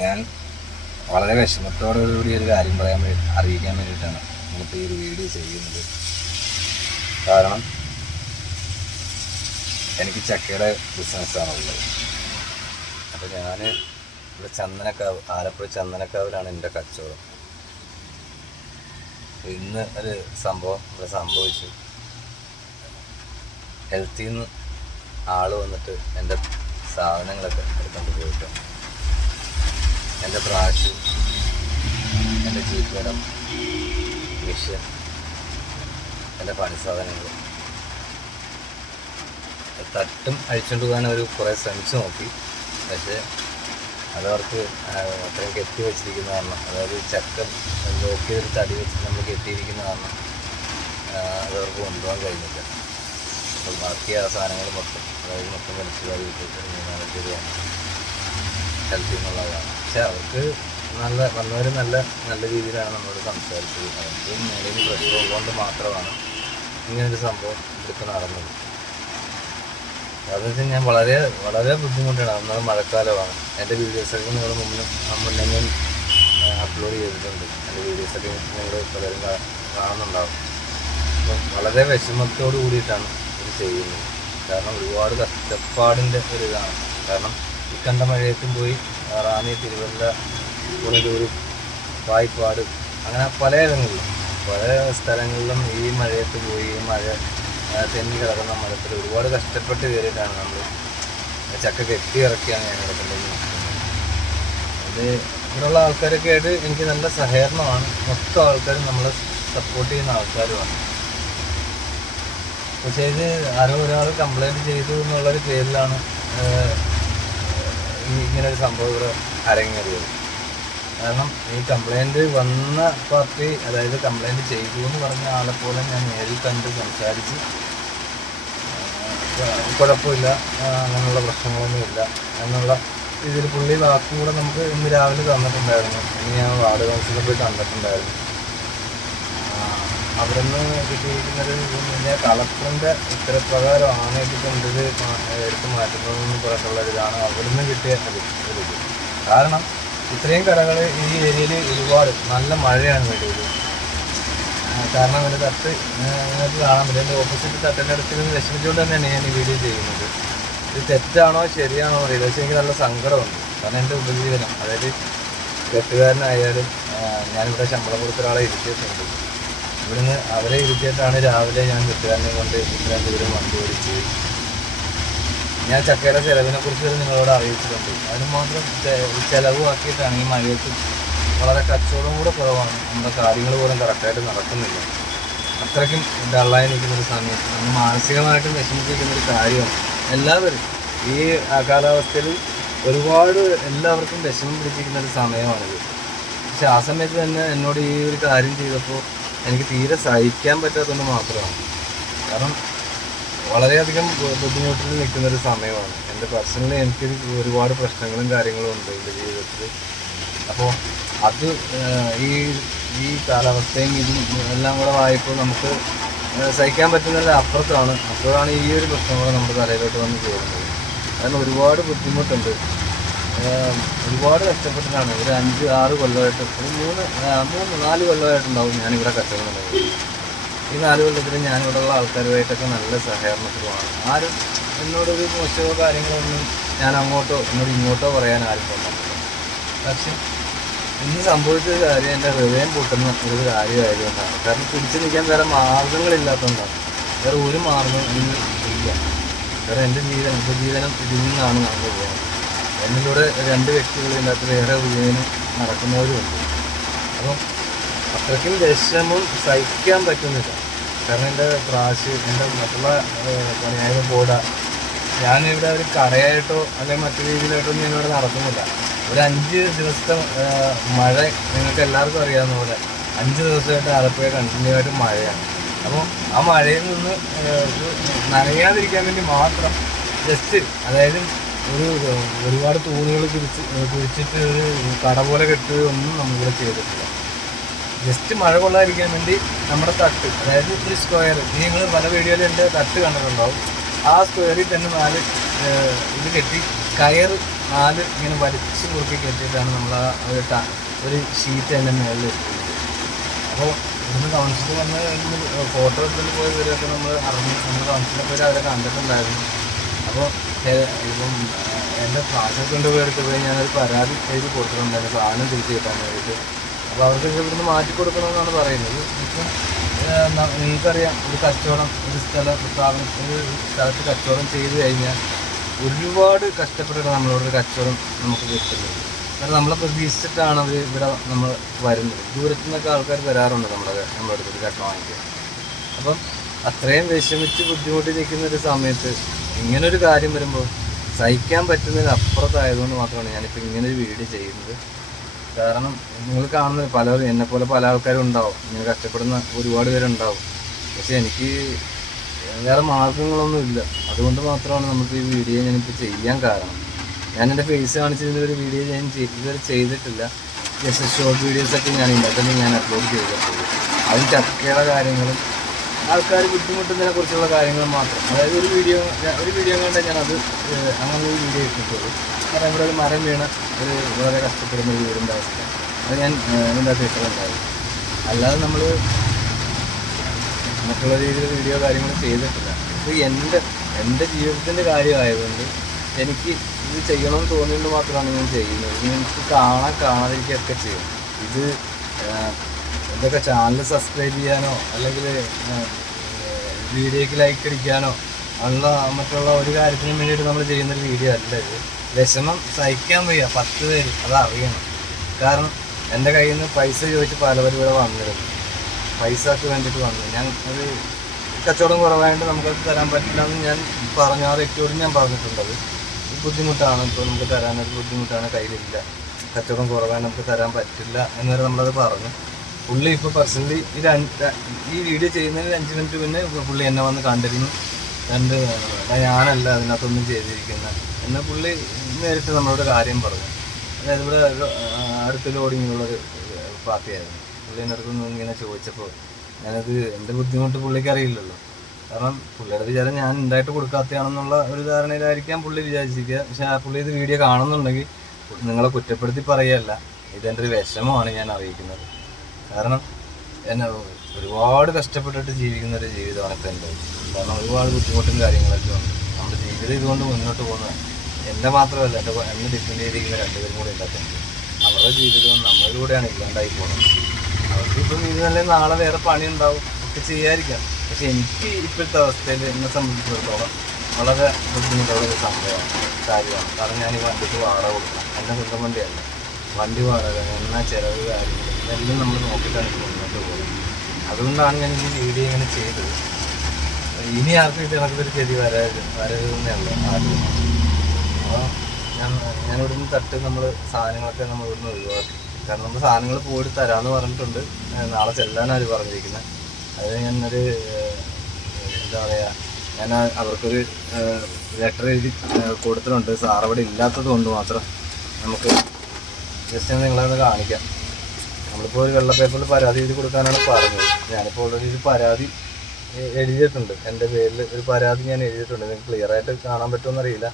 ഞാൻ വളരെ വിഷമത്തോടുകൂടി ഒരു കാര്യം പറയാൻ വേണ്ടി അറിയിക്കാൻ വേണ്ടിയിട്ടാണ് നമ്മളിപ്പോൾ ഈ ഒരു വീഡിയോ ചെയ്യുന്നത്. കാരണം എനിക്ക് ചക്കയുടെ ബിസിനസ്സാണ് ഉള്ളത്. അപ്പോൾ ഞാൻ ഇവിടെ ചന്ദനക്കാവ് ആലപ്പുഴ ചന്ദനക്കാവിലാണ് എന്റെ കച്ചവടം. ഇന്ന് ഒരു സംഭവം ഇവിടെ സംഭവിച്ചു. ഹെൽത്തിൽ നിന്ന് ആൾ വന്നിട്ട് എന്റെ സാധനങ്ങളൊക്കെ എടുത്തുകൊണ്ട് പോയിട്ട് എന്റെ ബ്രാഷ് എന്റെ ചീപ്പടം മിഷ്യൻ എന്റെ പണി സാധനങ്ങൾ തട്ടും അഴിച്ചുകൊണ്ട് പോകാൻ അവർ കുറേ ശ്രമിച്ചു നോക്കി. പക്ഷേ അതവർക്ക് അത്രയും കെട്ടി വെച്ചിരിക്കുന്ന കാരണം അതായത് ചക്ക ലോക്ക് ചെയ്തൊരു തടി വെച്ച് നമ്മൾ കെട്ടിയിരിക്കുന്ന കാരണം അതവർക്ക് കൊണ്ടുപോകാൻ കഴിഞ്ഞില്ല. അപ്പോൾ ബാക്കി ആ സാധനങ്ങൾ മൊത്തം അതായത് മൊത്തം വലിച്ചു വാരി വിട്ടിട്ട് എന്നുള്ളതാണ് പക്ഷെ അവർക്ക് നല്ല വന്നവർ നല്ല നല്ല രീതിയിലാണ് നമ്മളോട് സംസാരിച്ചത്. അവർക്ക് നിലയിൽ പ്രശ്നം ഉള്ളതുകൊണ്ട് മാത്രമാണ് ഇങ്ങനൊരു സംഭവം ഇവിടുത്തെ നടന്നത്. അതെന്ന് ഞാൻ വളരെ വളരെ ബുദ്ധിമുട്ടാണ്. അന്നത് മഴക്കാലമാണ്. എന്റെ വീഡിയോസൊക്കെ നിങ്ങൾ മുന്നിൽ മുന്നേ ഞാൻ അപ്ലോഡ് ചെയ്തിട്ടുണ്ട്. എന്റെ വീഡിയോസൊക്കെ നിങ്ങൾ പലരും കാണുന്നുണ്ടാവും. അപ്പം വളരെ വിഷമത്തോട് കൂടിയിട്ടാണ് ഇത് ചെയ്യുന്നത്. കാരണം ഒരുപാട് കഷ്ടപ്പാടിന്റെ ഒരു ഇതാണ് കാരണം കണ്ട മഴയത്തും പോയി റാന്നി തിരുവല്ല പുനലൂർ വായ്പാട് അങ്ങനെ പലയിടങ്ങളിലും പല സ്ഥലങ്ങളിലും ഈ മഴയത്ത് പോയി ഈ മഴ തെന്നി കിടക്കുന്ന മരത്തിൽ ഒരുപാട് കഷ്ടപ്പെട്ട് കയറിയിട്ടാണ് നമ്മൾ ചക്ക കെട്ടി ഇറക്കിയാണ് ഞാൻ കിടക്കുന്നത്. അത് ഇവിടെയുള്ള ആൾക്കാരൊക്കെ ആയിട്ട് എനിക്ക് നല്ല സഹകരണമാണ്. മൊത്തം ആൾക്കാരും നമ്മളെ സപ്പോർട്ട് ചെയ്യുന്ന ആൾക്കാരുമാണ്. പക്ഷേ ഇത് ആരോ ഒരാൾ കംപ്ലൈന്റ് ചെയ്തു എന്നുള്ളൊരു പേരിലാണ് ഇങ്ങനെ ഒരു സംഭവം ഇവിടെ അരങ്ങേറിയത്. കാരണം ഈ കംപ്ലൈന്റ് വന്ന പാർട്ടി അതായത് കംപ്ലൈന്റ് ചെയ്തു എന്ന് പറഞ്ഞ ആളെ പോലെ ഞാൻ നേരിൽ കണ്ട് സംസാരിച്ച് കുഴപ്പമില്ല അങ്ങനെയുള്ള പ്രശ്നങ്ങളൊന്നുമില്ല എന്നുള്ള ഇതിൽ പുള്ളി വാക്കും കൂടെ നമുക്ക് ഇന്ന് രാവിലെ തന്നിട്ടുണ്ടായിരുന്നു. ഇനി ഞാൻ വാർഡ് കൗൺസിലർ പോയി കണ്ടിട്ടുണ്ടായിരുന്നു. അവിടുന്ന് കിട്ടിയിരിക്കുന്നത് കഴിഞ്ഞാൽ കളക്ടറിന്റെ ഉത്തരപ്രകാരമാണ് ഇത് എടുത്ത് മാറ്റുന്നതെന്ന് പറഞ്ഞിട്ടുള്ള ഇതാണ് അവിടുന്ന് കിട്ടിയ ഒരു കാരണം ഇത്രയും കടകൾ ഈ ഏരിയയിൽ ഒരുപാട് നല്ല മഴയാണ് വേണ്ടത് കാരണം അവന്റെ തട്ട് നിങ്ങൾക്ക് കാണാൻ പറ്റും. എന്റെ ഓപ്പോസിറ്റ് തട്ടിന്റെ അടുത്ത് നിന്ന് വിഷമിച്ചുകൊണ്ട് തന്നെയാണ് ഞാൻ ഈ വീഡിയോ ചെയ്യുന്നത്. ഇത് തെറ്റാണോ ശരിയാണോ അറിയില്ല. പക്ഷേ എനിക്ക് നല്ല സങ്കടമുണ്ട്. കാരണം എന്റെ ഉപജീവനം അതായത് കെട്ടുകാരനായാലും ഞാനിവിടെ ശമ്പളം കൊടുത്ത ഒരാളെ ഇരുത്തിയിട്ടുണ്ട് ഇവിടുന്ന് അവരെ ഇരുത്തിയിട്ടാണ് രാവിലെ ഞാൻ കെട്ടുകാരനെ കൊണ്ട് തിരുവനന്തപുരം വണ്ടി ഓടിച്ച് ഞാൻ ചക്കയുടെ ചിലവിനെ കുറിച്ച് നിങ്ങളോട് അറിയിച്ചിട്ടുണ്ട്. അതിന് മാത്രം ചെ- ചെലവാക്കിയിട്ടാണ് ഈ മഴയത്ത് വളരെ കച്ചവടം കൂടെ കുറവാണ്. നമ്മുടെ കാര്യങ്ങൾ പോലും കറക്റ്റായിട്ട് നടക്കുന്നില്ല. അത്രയ്ക്കും ഡള്ളായി നിൽക്കുന്ന ഒരു സമയത്ത് നമ്മൾ മാനസികമായിട്ട് വിഷമിപ്പിക്കുന്ന ഒരു കാര്യമാണ്. എല്ലാവരും ഈ കാലാവസ്ഥയിൽ ഒരുപാട് എല്ലാവർക്കും വിഷമം പിടിച്ചിരിക്കുന്ന ഒരു സമയമാണിത്. പക്ഷെ ആ സമയത്ത് തന്നെ എന്നോട് ഈ ഒരു കാര്യം ചെയ്തപ്പോൾ എനിക്ക് തീരെ സഹിക്കാൻ പറ്റാത്തതുകൊണ്ട് മാത്രമാണ്. കാരണം വളരെയധികം ബുദ്ധിമുട്ടിൽ നിൽക്കുന്ന ഒരു സമയമാണ്. എന്റെ പേഴ്സണലി എനിക്ക് ഒരുപാട് പ്രശ്നങ്ങളും കാര്യങ്ങളും ഉണ്ട് എന്റെ ജീവിതത്തിൽ. അപ്പോൾ അത് ഈ ഈ കാലാവസ്ഥയും ഇതും എല്ലാം കൂടെ വായപ്പോൾ നമുക്ക് സഹിക്കാൻ പറ്റുന്നതിന്റെ അപ്പുറത്താണ് അപ്പോഴാണ് ഈ ഒരു പ്രശ്നം നമ്മുടെ തലയിലോട്ട് വന്ന് കയറുന്നത് കാരണം ഒരുപാട് ബുദ്ധിമുട്ടുണ്ട്. ഒരുപാട് കഷ്ടപ്പെട്ടിട്ടാണ്. ഒരു അഞ്ച് ആറ് കൊല്ലമായിട്ട് ഒരു മൂന്ന് മൂന്ന് നാല് കൊല്ലമായിട്ടുണ്ടാവും ഞാനിവിടെ കഷ്ടപ്പെടുന്നത് ഈ നാല് കൊല്ലത്തിൽ ഞാനിവിടെയുള്ള ആൾക്കാരുമായിട്ടൊക്കെ നല്ല സഹകരണത്തിലുമാണ്. ആരും എന്നോടൊരു മോശമോ കാര്യങ്ങളൊന്നും ഞാൻ അങ്ങോട്ടോ എന്നോട് ഇങ്ങോട്ടോ പറയാൻ ആരും വന്നിട്ടില്ല. പക്ഷെ ഇന്ന് സംഭവിച്ച കാര്യം എന്റെ ഹൃദയം പൊട്ടുന്ന ഒരു കാര്യമായതുകൊണ്ടാണ്. കാരണം പിടിച്ചു നിൽക്കാൻ വേറെ മാർഗങ്ങളില്ലാത്തതുകൊണ്ടാണ്. വേറെ ഒരു മാർഗം ഇല്ല. വേറെ എന്റെ ജീവിതം ഉപജീവനം ഇതിൽ നിന്നാണ് നടന്നു പോകുന്നത്. എന്നിലൂടെ രണ്ട് വ്യക്തികൾ ഇതിനകത്ത് വേറെ നടക്കുന്നവരും നടക്കുന്നവരുമുണ്ട് അപ്പം അത്രയ്ക്കും വിഷമം സഹിക്കാൻ പറ്റുന്നില്ല. കാരണം എന്റെ പ്രാശ് എന്റെ മറ്റുള്ള പണിയായ ബോഡ ഞാനിവിടെ ഒരു കടയായിട്ടോ അല്ലെങ്കിൽ മറ്റു രീതിയിലായിട്ടോ ഒന്നും ഇവിടെ നടക്കുന്നില്ല. ഒരു അഞ്ച് ദിവസത്തെ മഴ നിങ്ങൾക്ക് എല്ലാവർക്കും അറിയാവുന്ന പോലെ അഞ്ച് ദിവസമായിട്ട് ആലപ്പുഴ കണ്ടിന്യൂ ആയിട്ട് മഴയാണ്. അപ്പോൾ ആ മഴയിൽ നിന്ന് നനയാതിരിക്കാൻ വേണ്ടി മാത്രം ജസ്റ്റ് അതായത് ഒരു ഒരുപാട് തൂണുകൾ കുരിച്ച് കുരിച്ചിട്ട് ഒരു കട പോലെ കെട്ടുകയൊന്നും നമ്മളിവിടെ ചെയ്തിട്ടില്ല. ജസ്റ്റ് മഴ കൊള്ളാതിരിക്കാൻ വേണ്ടി നമ്മുടെ തട്ട് അതായത് ഒരു സ്ക്വയർ നിങ്ങൾ പല വീഡിയോയിൽ എന്റെ തട്ട് കണ്ടിട്ടുണ്ടാവും. ആ സ്ക്വയറിൽ തന്നെ നാല് ഇത് കെട്ടി കയർ നാല് ഇങ്ങനെ വലിച്ച് മുറുക്കി കെട്ടിയിട്ടാണ് നമ്മൾ ആ ഒരു ഒരു ഷീറ്റ് എന്റെ മേളിൽ അപ്പോൾ ഇവിടുന്ന് കൗൺസിലിൽ വന്ന് ഫോട്ടോ എടുത്തിട്ട് പോയി ഇവരൊക്കെ നമ്മൾ അറിഞ്ഞു നമ്മൾ കൗൺസിലിൽ പോയി അവരെ കണ്ടിട്ടുണ്ടായിരുന്നു. അപ്പോൾ ഇപ്പം എന്റെ ക്ലാസ്സൊക്കെ കൊണ്ട് പോയി ഞാൻ ഞാനൊരു പരാതി എഴുതി കൊടുത്തിട്ടുണ്ടായിരുന്നു സാധനം തിരിച്ചു കിട്ടാൻ വേണ്ടിയിട്ട്. അപ്പോൾ അവർക്ക് ഇവിടുന്ന് മാറ്റി കൊടുക്കണമെന്നാണ് പറയുന്നത്. ഇപ്പം നിങ്ങൾക്കറിയാം ഒരു കച്ചവടം ഒരു സ്ഥല സ്ഥാപനം ഒരു സ്ഥലത്ത് കച്ചവടം ചെയ്ത് കഴിഞ്ഞാൽ ഒരുപാട് കഷ്ടപ്പെട്ടിട്ട് നമ്മളോട് കച്ചവടം നമുക്ക് കിട്ടുന്നത്. കാരണം നമ്മളെ പ്രതീക്ഷിച്ചിട്ടാണ് അവർ ഇവിടെ നമ്മൾ വരുന്നത്. ദൂരത്തു നിന്നൊക്കെ ആൾക്കാർ വരാറുണ്ട് നമ്മുടെ നമ്മുടെ അടുത്ത് കട്ട വാങ്ങിക്കാൻ. അപ്പം അത്രയും വിഷമിച്ച് ബുദ്ധിമുട്ടി നിൽക്കുന്ന ഒരു സമയത്ത് ഇങ്ങനൊരു കാര്യം വരുമ്പോൾ സഹിക്കാൻ പറ്റുന്നതിന് അപ്പുറത്തായതുകൊണ്ട് മാത്രമാണ് ഞാനിപ്പോൾ ഇങ്ങനെ ഒരു വീഡിയോ ചെയ്യുന്നത്. കാരണം നിങ്ങൾ കാണുന്നത് പലരും എന്നെപ്പോലെ പോലെ ആൾക്കാരും ഉണ്ടാവും. ഇങ്ങനെ കഷ്ടപ്പെടുന്ന ഒരുപാട് പേരുണ്ടാവും. പക്ഷെ എനിക്ക് വേറെ മാർഗങ്ങളൊന്നും ഇല്ല. അതുകൊണ്ട് മാത്രമാണ് നമുക്ക് ഈ വീഡിയോ ഞാനിപ്പോൾ ചെയ്യാൻ കാരണം. ഞാൻ എന്റെ ഫേസ് കാണിച്ചിരുന്ന ഒരു വീഡിയോ ഞാൻ ഇതുവരെ ചെയ്തിട്ടില്ല. ജസ്റ്റ് ഷോർട്ട് വീഡിയോസൊക്കെ ഞാൻ ഇന്നത്തെ ഞാൻ അപ്ലോഡ് ചെയ്തിട്ടുള്ളൂ അതും ചക്കയുടെ കാര്യങ്ങളും ആൾക്കാർ ബുദ്ധിമുട്ടുന്നതിനെ കുറിച്ചുള്ള കാര്യങ്ങൾ മാത്രം. അതായത് ഒരു വീഡിയോ ഒരു വീഡിയോ കണ്ട് ഞാനത് അത് അങ്ങനെ ഒരു വീഡിയോ ഇട്ടിട്ടുള്ളൂ. കാരണം ഇവിടെ ഒരു മരം വീണ ഒരു വളരെ കഷ്ടപ്പെടുന്ന ഒരു വീടിന്റെ അവസ്ഥ. അത് ഞാൻ എന്താ ഇട്ടിട്ടുണ്ടായിരുന്നു അല്ലാതെ നമ്മൾ മറ്റുള്ള രീതിയിൽ വീഡിയോ കാര്യങ്ങൾ ചെയ്തിട്ടില്ല. ഇത് എന്റെ എന്റെ ജീവിതത്തിന്റെ കാര്യമായതുകൊണ്ട് എനിക്ക് ഇത് ചെയ്യണമെന്ന് തോന്നിയത് മാത്രമാണ് ഞാൻ ചെയ്യുന്നത്. എനിക്ക് കാണാൻ കാണാതിരിക്കുകയൊക്കെ ചെയ്യും ഇത് ഇതൊക്കെ ചാനൽ സബ്സ്ക്രൈബ് ചെയ്യാനോ അല്ലെങ്കിൽ വീഡിയോയ്ക്ക് ലൈക്ക് അടിക്കാനോ ഉള്ള മറ്റുള്ള ഒരു കാര്യത്തിനും വേണ്ടിയിട്ട് നമ്മൾ ചെയ്യുന്നൊരു വീഡിയോ അല്ല ഇത്. വിഷമം സഹിക്കാൻ വയ്യ പത്ത് പേര് അത് അറിയണം. കാരണം എന്റെ കയ്യിൽ നിന്ന് പൈസ ചോദിച്ച് പലവരും ഇവിടെ വന്നിരുന്നു. പൈസക്ക് വേണ്ടിയിട്ട് വന്നു. ഞാൻ ഒരു കച്ചവടം കുറവായതുകൊണ്ട് നമുക്കത് തരാൻ പറ്റില്ല എന്ന് ഞാൻ പറഞ്ഞു ആ ഞാൻ പറഞ്ഞിട്ടുണ്ടത് ബുദ്ധിമുട്ടാണ്. ഇപ്പോൾ നമുക്ക് തരാനൊരു ബുദ്ധിമുട്ടാണ്. കയ്യിലില്ല. കച്ചവടം കുറവാണ് നമുക്ക് തരാൻ പറ്റില്ല എന്നവരെ നമ്മളത് പറഞ്ഞു. പുള്ളി ഇപ്പോൾ പേഴ്സണലി ഇത് ഈ വീഡിയോ ചെയ്യുന്നതിന് അഞ്ച് മിനിറ്റ് മുന്നേ പുള്ളി എന്നെ വന്ന് കണ്ടിരുന്നു. കണ്ട് "എടാ, ഞാനല്ല അതിനകത്തൊന്നും ചെയ്തിരിക്കുന്നത് എന്നാൽ പുള്ളി നേരിട്ട് നമ്മളോട് കാര്യം പറഞ്ഞു. അതായത് ഇവിടെ അടുത്ത ലോഡിങ്ങുള്ളൊരു പാർട്ടിയായിരുന്നു പുള്ളി എന്റെ അടുത്തൊന്നും ഇങ്ങനെ ചോദിച്ചപ്പോൾ ഞാനത് എന്റെ ബുദ്ധിമുട്ട് പുള്ളിക്ക് അറിയില്ലല്ലോ. കാരണം പുള്ളിയുടെ വിചാരം ഞാൻ ഉണ്ടായിട്ട് കൊടുക്കാത്തതാണെന്നുള്ള ഒരു ധാരണയിലായിരിക്കാം പുള്ളി വിചാരിച്ചിരിക്കുക. പക്ഷെ ആ പുള്ളി ഇത് വീഡിയോ കാണുന്നുണ്ടെങ്കിൽ നിങ്ങളെ കുറ്റപ്പെടുത്തി പറയുകയല്ല ഇതെന്റെ ഒരു വിഷമമാണ് ഞാൻ അറിയിക്കുന്നത്. കാരണം എന്നെ ഒരുപാട് കഷ്ടപ്പെട്ടിട്ട് ജീവിക്കുന്ന ഒരു ജീവിതമാണ് ഇപ്പം എന്റെ. കാരണം ഒരുപാട് ബുദ്ധിമുട്ടും കാര്യങ്ങളൊക്കെ ഉണ്ട് നമ്മുടെ ജീവിതം ഇതുകൊണ്ട് മുന്നോട്ട് പോകുന്നതാണ് എന്റെ മാത്രമല്ല എന്റെ എന്നെ ഡിപ്പെൻഡ് ചെയ്തിരിക്കുന്ന രണ്ടുപേരും കൂടെ ഉണ്ടാക്കുന്നുണ്ട് അവരുടെ ജീവിതവും നമ്മളിലൂടെയാണ് ഇല്ലാണ്ടായി പോകുന്നത്. അവർക്ക് ഇപ്പം ഇത് നല്ല നാളെ വേറെ പണി ഉണ്ടാവും ഒക്കെ ചെയ്യാതിരിക്കാം. പക്ഷെ എനിക്ക് ഇപ്പോഴത്തെ അവസ്ഥയിൽ എന്നെ സംബന്ധിച്ചിടത്തോളം വളരെ ബുദ്ധിമുട്ടുള്ള ഒരു സംഭവമാണ് കാര്യമാണ്. കാരണം ഞാൻ ഈ വണ്ടിക്ക് വാടക കൊടുക്കണം. എന്റെ സ്വന്തം വണ്ടിയല്ല. വണ്ടി വാടക എണ്ണ ചിലവ് കാര്യങ്ങൾ ഇതെല്ലാം നമ്മൾ നോക്കിയിട്ടാണ് മുന്നോട്ട് പോകുന്നത്. അതുകൊണ്ടാണ് ഞാൻ ഈ വീഡിയോ ഇങ്ങനെ ചെയ്തത്. ഇനി ആർക്കും ഇത് കണക്കൊരു ചെടി വരരുത് വരരുതെന്നല്ല ആദ്യം. അപ്പോൾ ഞാൻ ഞാൻ ഇവിടുന്ന് തട്ട് നമ്മൾ സാധനങ്ങളൊക്കെ നമ്മൾ ഇവിടുന്ന് ഒഴിവാക്കി. കാരണം നമ്മൾ സാധനങ്ങൾ പോയി തരാമെന്ന് പറഞ്ഞിട്ടുണ്ട്. നാളെ ചെല്ലാനാണ് അവർ പറഞ്ഞിരിക്കുന്നത് അത് ഞാനൊരു എന്താ പറയുക ഞാൻ അവർക്കൊരു ലെറ്റർ എഴുതി കൊടുത്തിട്ടുണ്ട്. സാർ അവിടെ ഇല്ലാത്തത് കൊണ്ട് മാത്രം നമുക്ക് ജസ്റ്റ് ഒന്ന് നിങ്ങളെ കാണിക്കാം. നമ്മളിപ്പോൾ ഒരു വെള്ള പേപ്പറിൽ പരാതി എഴുതി കൊടുക്കാനാണ് പറഞ്ഞത്. ഞാനിപ്പോൾ ഓൾറെഡി ഒരു പരാതി എഴുതിയിട്ടുണ്ട്. എന്റെ പേരിൽ ഒരു പരാതി ഞാൻ എഴുതിയിട്ടുണ്ട്. നിങ്ങൾക്ക് ക്ലിയർ ആയിട്ട് കാണാൻ പറ്റുമെന്ന് അറിയില്ല.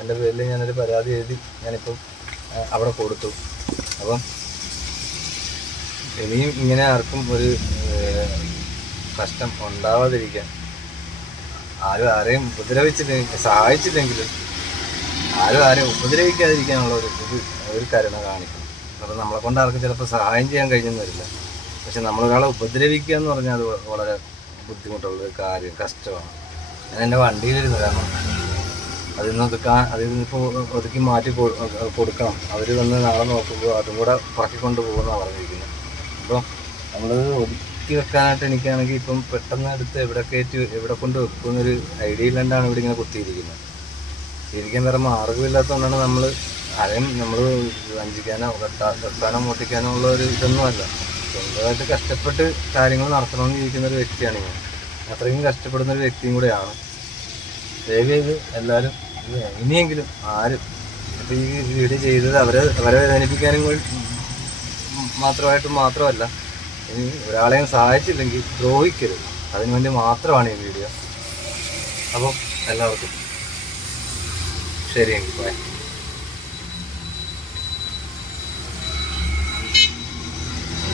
എന്റെ പേരിൽ ഞാനൊരു പരാതി എഴുതി ഞാനിപ്പം അവിടെ കൊടുത്തു. അപ്പം ഇനിയും ഇങ്ങനെ ആർക്കും ഒരു കഷ്ടം ഉണ്ടാവാതിരിക്കാൻ ആരും ആരെയും ഉപദ്രവിച്ചില്ലെങ്കിൽ സഹായിച്ചില്ലെങ്കിലും ആരും ആരെയും ഉപദ്രവിക്കാതിരിക്കാനുള്ള ഒരു ഒരു കരുണ കാണിക്കണം കാരണം നമ്മളെ കൊണ്ട് ആർക്കും ചിലപ്പോൾ സഹായം ചെയ്യാൻ കഴിഞ്ഞെന്ന് വരില്ല. പക്ഷെ നമ്മളൊരാളെ ഉപദ്രവിക്കുക എന്ന് പറഞ്ഞാൽ അത് വളരെ ബുദ്ധിമുട്ടുള്ള ഒരു കാര്യം കഷ്ടമാണ്. ഞാൻ എന്റെ വണ്ടിയിലിരുന്നു കാരണം അതിൽ നിന്ന് ഒതുക്കാൻ അതിൽ നിന്ന് ഇപ്പോൾ ഒതുക്കി മാറ്റി കൊടുക്കണം. അവർ വന്ന് നാളെ നോക്കുമ്പോൾ അതും കൂടെ പറക്കിക്കൊണ്ട് പോകുമെന്നാണ് പറഞ്ഞിരിക്കുന്നത് അപ്പോൾ നമ്മൾ ഒതുക്കി വെക്കാനായിട്ട് എനിക്കാണെങ്കിൽ ഇപ്പം പെട്ടെന്ന് എടുത്ത് എവിടെ കയറ്റി എവിടെ കൊണ്ട് വെക്കുന്നൊരു ഐഡിയ ഇല്ലാണ്ടാണ് ഇവിടെ ഇങ്ങനെ കുത്തിയിരിക്കുന്നത് ശരിക്കും വേറെ മാർഗമില്ലാത്തതുകൊണ്ടാണ് നമ്മൾ ആരെയും നമ്മൾ വഞ്ചിക്കാനോ കെട്ടാ കെട്ടാനോ മോട്ടിക്കാനോ ഉള്ള ഒരു ഇതൊന്നും അല്ല. സ്വന്തമായിട്ട് കഷ്ടപ്പെട്ട് കാര്യങ്ങൾ നടത്തണമെന്ന് ജീവിക്കുന്ന ഒരു വ്യക്തിയാണ് ഞാൻ. അത്രയും കഷ്ടപ്പെടുന്ന ഒരു വ്യക്തിയും കൂടെയാണ്. ദയവ് ചെയ്ത് എല്ലാവരും ഇനിയെങ്കിലും ആരും ഇപ്പം ഈ വീഡിയോ ചെയ്തത് അവരെ അവരെ വേദനിപ്പിക്കാനും മാത്രമായിട്ട് മാത്രമല്ല ഇനി ഒരാളെയും സഹായിച്ചില്ലെങ്കിൽ ദ്രോഹിക്കരുത്. അതിനുവേണ്ടി മാത്രമാണ് ഈ വീഡിയോ. അപ്പം എല്ലാവർക്കും ശരിയെങ്കിൽ ബൈ.